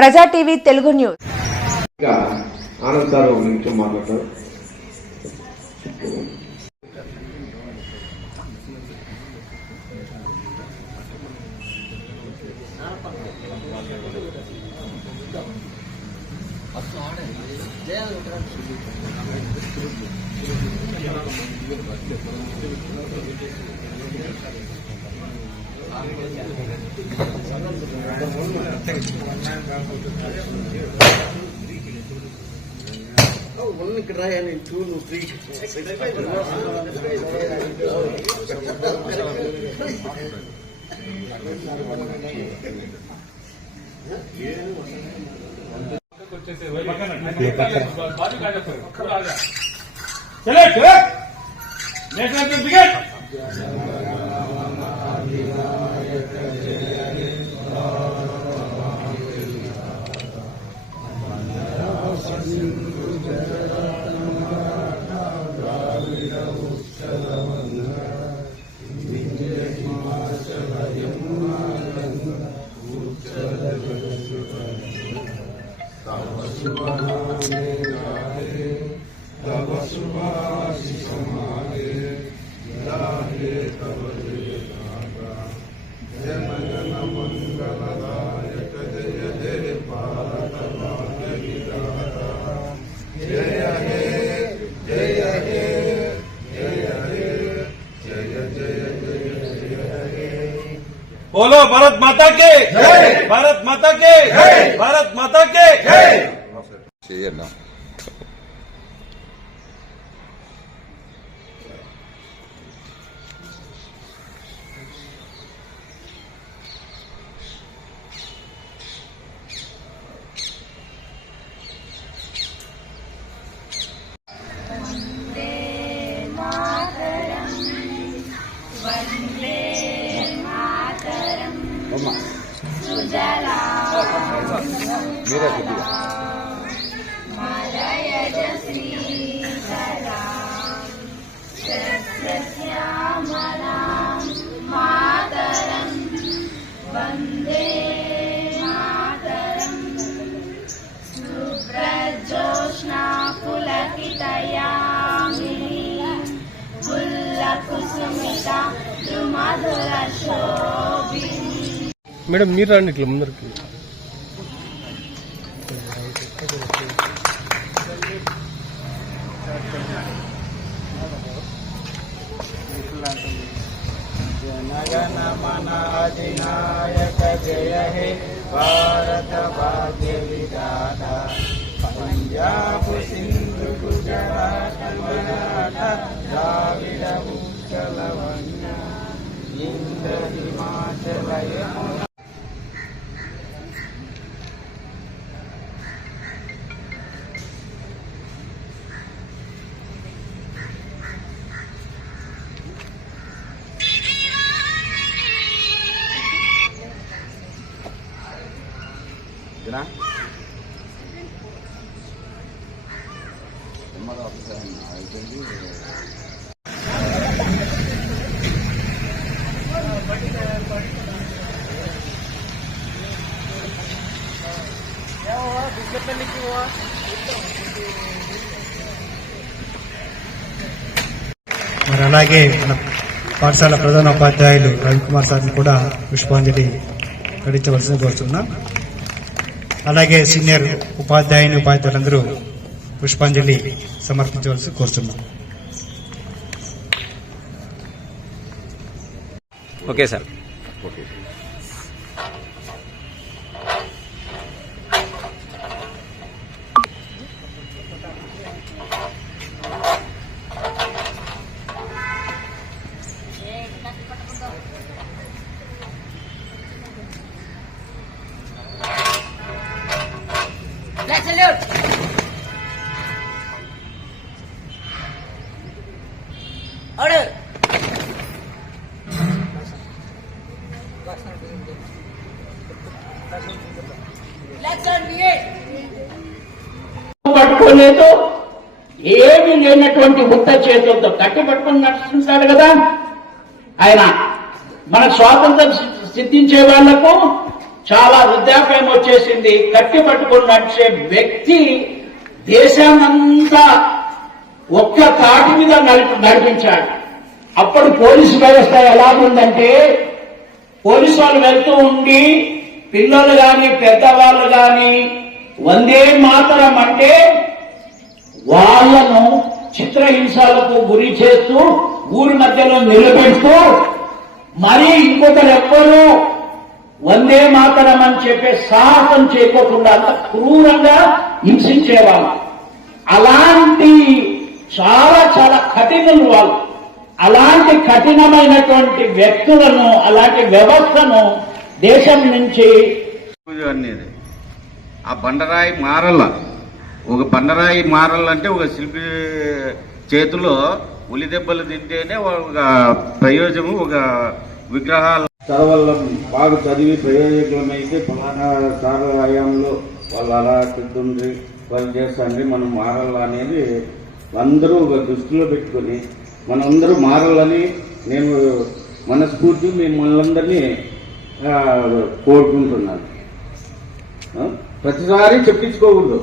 ప్రజా TV Telugu news. Anand sir ఒక నిమిషం మాట్లాడతారు. One try and 2 to 3. बोलो भारत माता के जय, भारत माता के जय, भारत माता के जय. वंदे मातरम सुब्रजोष्णा पुलकितयामिनी पुल्लकुसुमिता मधुर शोभिनी. మేడం మీరు రండి ఇట్లా ముందరికి. जनगण मन अधिनायक जय हे भारत भाग्य विधाता पंजाब सिंधु गुजरात मराठा द्राविड उत्कल वंदना इंद्र हिमाचल यमुना. మరి అలాగే మన పాఠశాల ప్రధాన ఉపాధ్యాయులు రవికుమార్ సార్ని కూడా పుష్పాంజలి ఘటించవలసిన కోరుతున్నాం. అలాగే సీనియర్ ఉపాధ్యాయులందరూ పుష్పాంజలి సమర్పించవలసి కోరుతున్నాం. Okay sir. Order. పట్టుకోలేదు, ఏమీ లేనటువంటి ఉత్త చేతులతో కట్టి పట్టుకుని నడుస్తుంటాడు కదా ఆయన. మన స్వాతంత్రం సిద్ధించే వాళ్లకు చాలా వృద్ధాప్యం వచ్చేసింది, కట్టి పట్టుకుని నడిచే వ్యక్తి దేశానంతా ఒక్క తాటి మీద నడిపించాడు. అప్పుడు పోలీసు వ్యవస్థ ఎలా ఉందంటే, పోలీసు వాళ్ళు వెళ్తూ ఉండి పిల్లలు గాని పెద్దవాళ్ళు గాని వందే మాతరం అంటే వాళ్లను చిత్రహింసలకు గురి చేస్తూ ఊరి మధ్యలో నిలబెడుతూ మరి ఇంకొకరెవ్వరూ వందే మాతరం అని చెప్పే సాహసం చేయకోకుండా అంత క్రూరంగా హింసించేవాళ్ళు. అలాంటి చాలా చాలా కఠినులు వాళ్ళు. అలాంటి కఠినమైనటువంటి వ్యక్తులను, అలాంటి వ్యవస్థను దేశం నుంచి అనేది ఆ బండరాయి మారల్ల, ఒక బండరాయి మారాలంటే ఒక శిల్పి చేతిలో ఉలి దెబ్బలు తింటేనే ఒక ప్రయోజనం, ఒక విగ్రహాలు చదవల్ల బాగా చదివి ప్రయోజకులమైతే ఫలానా సార్ హయాంలో వాళ్ళు అలా తింటుండ్రి వాళ్ళు చేస్తాండ్రి మనం మారాలా అనేది అందరూ ఒక దృష్టిలో పెట్టుకొని మనందరూ మారాలని నేను మనస్ఫూర్తి మిమ్మల్ని కోరుకుంటున్నాను. ప్రతిసారి చెప్పించుకోకూడదు.